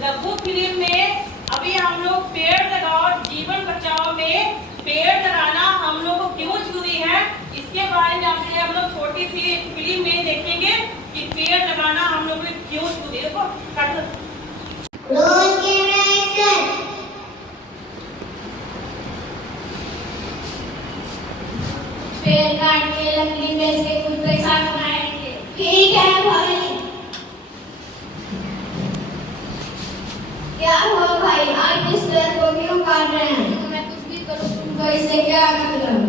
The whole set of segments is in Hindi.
लघु फिल्म में अभी हम लोग पेड़ लगाओ जीवन बचाओ में पेड़ लगाना हम लोग को क्यों जरूरी है, इसके बारे में आपसे हम लोग छोटी सी फिल्म में देखेंगे कि पेड़ लगाना हम लोग को क्यों जरूरी है। देखो पेड़ काट के लकड़ी बेच के कुछ पैसा कमाएंगे। ठीक है भाई। क्या हो भाई, आज इस पेड़ को क्यों काट रहे हैं? मैं कुछ भी करूँ तुमको इससे क्या मतलब?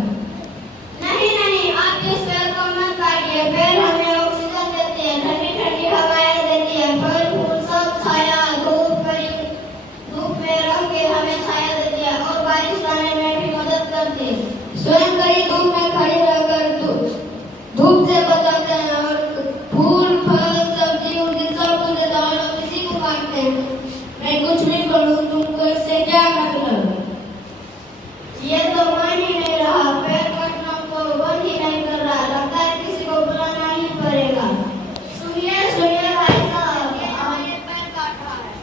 नहीं नहीं, आप इस पेड़ को मत काटिए। पेड़ हमें ऑक्सीजन देती है, ठंडी ठंडी हवाएं देती है, फल फूल सब छाया धूप में रह के हमें छाया देती है और बारिश आने में भी मदद करती है। स्वयं कड़ी धूप में खड़ी रहकर धूप से बचाते हैं और फूल फल सब्जी उनकी सब कुछ देता है और किसी को काटते हैं। मैं कुछ भी करूँ तुमको इससे क्या मतलब? ये तो मान ही नहीं रहा, पेड़ काटना को बंद ही नहीं कर रहा, लगता है किसी को बुलाना ही पड़ेगा। सुनिए सुनिए भाई साहब, ये पेड़ काट रहा है।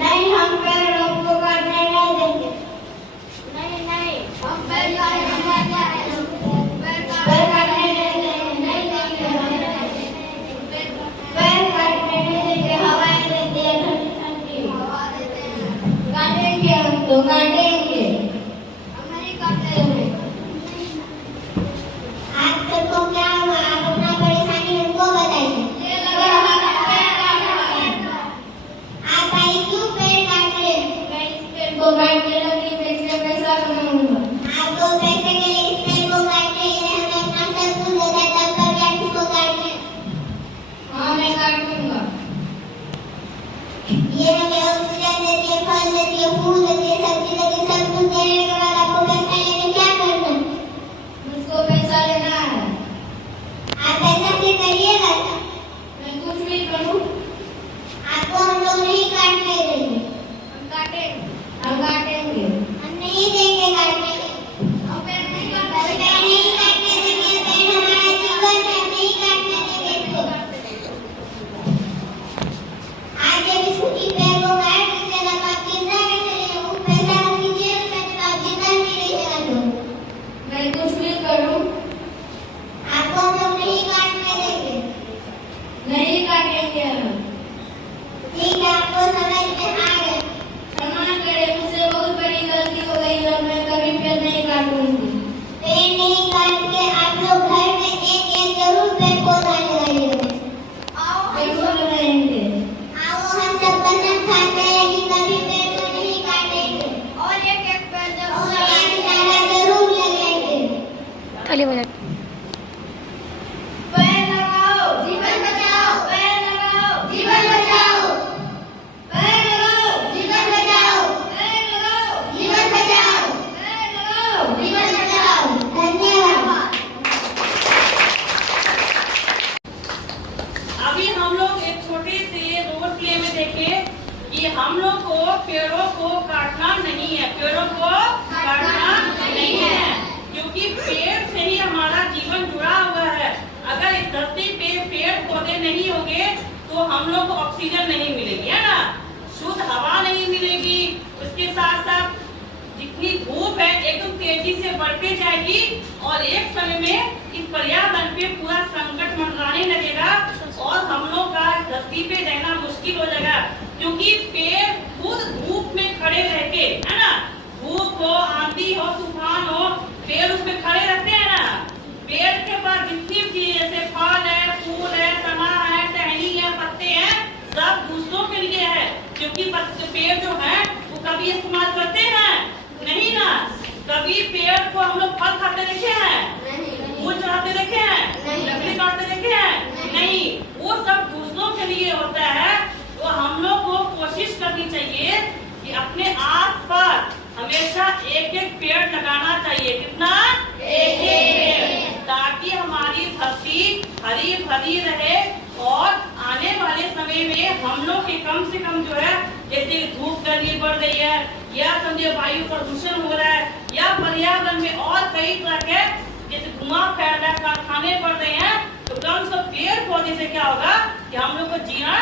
नहीं, हम पेड़ आपको काटने नहीं देंगे। नहीं नहीं, हम पेड़ काटने तो काटेंगे, हम नहीं काटते हैं। आज सबको क्या हुआ, आप अपना परेशानी हमको बताइए। ये लगा हमारा पेड़ काट रहा है। आप भाई क्यों पेड़ काट रहे हैं? मैं इस पेड़ को काट के लकड़ी बेच के पैसा कमाऊंगा। आप तो पैसे के लिए इस पेड़ को काट रहे हैं, हमें अपना सब कुछ देता है, तब पर क्या किसको काट रहे? हाँ मैं काटूंगा। ये हमें ऑक्सीजन देती है, फल देती है, फूल देती है, सब्जी देती है, सब कुछ देने के बाद आपको पैसा लेके क्या करना है? मुझको पैसा लेना है। आप पैसा से करिएगा क्या? मैं कुछ भी करूँ आपको हम लोग नहीं काटने देंगे। हम काटेंगे, हम काटेंगे, हम नहीं देंगे काटने। हम पेड़ नहीं काटने देंगे, पेड़ हमारा जीवन है, नहीं काटने देंगे इसको। आज जब इसकी पेड़ को काट दीजिएगा तो आप जिंदा कैसे रहेंगे? वो पैसा हम लीजिएगा तो आप जिंदा नहीं रहिएगा। तो मैं कुछ भी करूं आपको हम लोग नहीं काटने देंगे। नहीं काटेंगे हम। ठीक है, आपको समझ में आ गया। क्षमा करें, मुझसे बहुत बड़ी गलती हो गई और मैं कभी पेड़ नहीं काटूंगी। पेड़ नहीं काट के आप लोग घर में एक एक जरूर पेड़ पौधा लगाइएगा। जरूर लगाएंगे। आओ हम सब कसम खाते हैं कि कभी पेड़ को नहीं काटेंगे और एक एक पेड़ जरूर लगाएंगे। ताली बजा। पेड़ लगाओ जीवन बचाओ, पेड़ लगाओ जीवन बचाओ, पेड़ लगाओ जीवन बचाओ, पेड़ लगाओ जीवन बचाओ, पेड़ लगाओ जीवन बचाओ। धन्यवाद। अभी हम लोग एक छोटे से रोल प्ले में देखे कि हम लोग को पेड़ों को काटना नहीं है, पेड़ों को काटना नहीं है, क्योंकि पेड़ से ही हमारा जीवन जुड़ा हुआ है। अगर इस धरती पे पेड़ पौधे नहीं होंगे तो हम लोग को ऑक्सीजन नहीं मिलेगी, है ना, शुद्ध हवा नहीं मिलेगी। उसके साथ साथ जितनी धूप है एकदम तेजी से बढ़ती जाएगी और एक समय में इस पर्यावरण पे पूरा संकट मंडराने लगेगा और हम लोग का इस धरती पे रहना मुश्किल हो जाएगा, क्योंकि पेड़ खुद धूप में खड़े रहते, है ना, धूप हो, आंधी हो, तूफान हो, पेड़ उस पे खड़े रहते हैं ना। पेड़ के पास जितनी भी जैसे फल है, फूल है, तना है, टहनी है, पत्ते हैं, सब दूसरों के लिए है, क्योंकि पेड़ जो है वो कभी इस्तेमाल करते हैं नहीं ना। कभी पेड़ को हम लोग फल खाते देखे हैं, फूल चढ़ाते देखे हैं, लकड़ी काटते देखे हैं? नहीं, वो सब दूसरों के लिए होता है। तो हम लोग को कोशिश करनी चाहिए कि अपने आसपास हमेशा एक एक पेड़ लगाना चाहिए। कितना? एक एक पेड़, ताकि हमारी धरती हरी भरी रहे और आने वाले समय में हम लोग के कम से कम जो है, जैसे धूप गर्मी बढ़ रही है या समझे वायु प्रदूषण हो रहा है या पर्यावरण में और कई तरह के जैसे धुआं फैल रहा है, कारखाने बढ़ रहे हैं, तो कम से कम पेड़ पौधे से क्या होगा कि हम लोग को जीना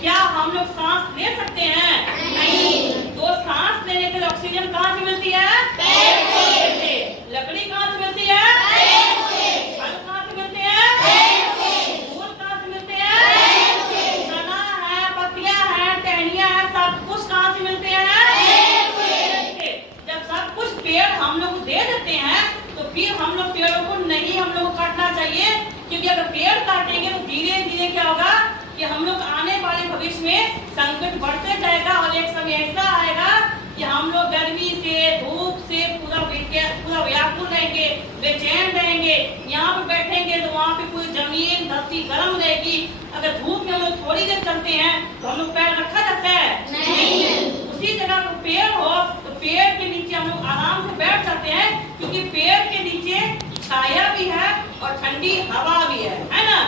क्या हम लोग सांस ले सकते हैं? नहीं। तो सांस लेने के लिए ऑक्सीजन कहाँ से मिलती है? पेड़ से। लकड़ी कहाँ से मिलती है? पेड़ से। फल कहाँ से मिलते हैं? पेड़ से। फूल कहाँ से मिलते हैं? पेड़ से। तना है, पत्तियां हैं, टहनियां हैं, सब कुछ कहाँ से मिलते हैं? पेड़ से। जब सब कुछ पेड़ हम लोग दे देते हैं तो फिर हम लोग पेड़ों को नहीं हम लोग काटना चाहिए, क्योंकि अगर पेड़ काटेंगे तो धीरे धीरे क्या होगा कि हम लोग आने वाले भविष्य में संकट बढ़ते जाएगा और एक समय ऐसा आएगा कि हम लोग गर्मी से, धूप से पूरा व्याकुल रहेंगे, बेचैन रहेंगे। यहाँ पे बैठेंगे तो वहाँ पे पूरी जमीन धरती गर्म रहेगी। अगर धूप में हम लोग थोड़ी देर चलते हैं तो हम लोग पैर रखा जाता है? नहीं। उसी जगह पर पेड़ हो तो पेड़ के नीचे हम लोग आराम से बैठ जाते हैं, क्योंकि पेड़ के नीचे छाया भी है और ठंडी हवा भी है ना।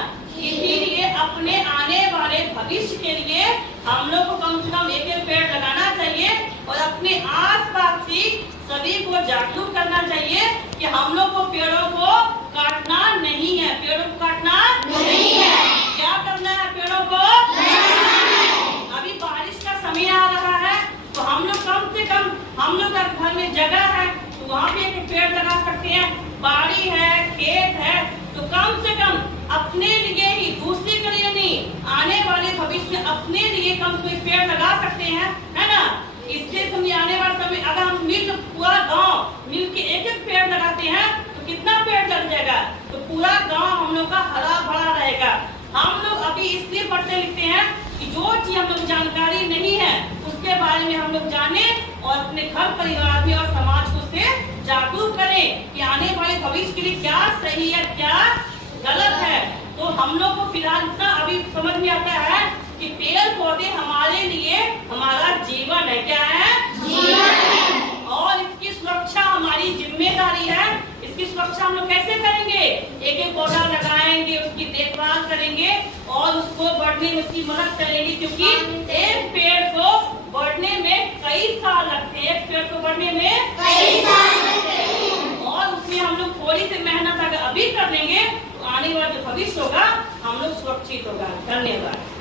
इसीलिए अपने आने वाले भविष्य के लिए हम लोग को कम से कम एक पेड़ लगाना चाहिए और अपने आसपास ही सभी को जागरूक करना चाहिए कि हम लोग को पेड़ों को काटना नहीं है। पेड़ों को काटना नहीं है। क्या करना है? पेड़ों को लगाना है। अभी बारिश का समय आ रहा है तो हम लोग कम से कम, हम लोग का घर में जगह है तो वहाँ भी एक पेड़ लगा सकते हैं। बाड़ी है, खेत है, तो कम से कम अपने लिए ही, दूसरे के लिए नहीं, आने वाले भविष्य में अपने लिए कम से कम पेड़ लगा सकते हैं, है ना। इससे समय आने वाले समय अगर हम पूरा गांव मिल के एक पेड़ लगाते हैं तो कितना पेड़ लग जाएगा, तो पूरा गांव हम लोग का हरा भरा रहेगा। हम लोग अभी इसलिए पढ़ते लिखते हैं कि जो चीज हम लोग जानकारी नहीं है उसके बारे में हम लोग जाने और अपने घर परिवार में और समाज को से जागरूक करें कि आने वाले भविष्य के लिए क्या सही है, क्या गलत है। तो हम लोग को फिलहाल इतना अभी समझ में आता है कि पेड़ पौधे हमारे लिए हमारा जीवन है। क्या है? जीवन है। और इसकी सुरक्षा हमारी जिम्मेदारी है। इसकी सुरक्षा हम लोग कैसे करेंगे? एक एक पौधा लगाएंगे, उसकी देखभाल करेंगे और उसको बढ़ने में उसकी मदद करेंगे, क्योंकि एक पेड़ को बढ़ने में कई साल लगते हैं। एक पेड़ को बढ़ने में कई साल लगते हैं और उसमें हम लोग थोड़ी सी मेहनत अगर अभी कर लेंगे तो आने वाला जो भविष्य होगा हम लोग सुरक्षित होगा। धन्यवाद।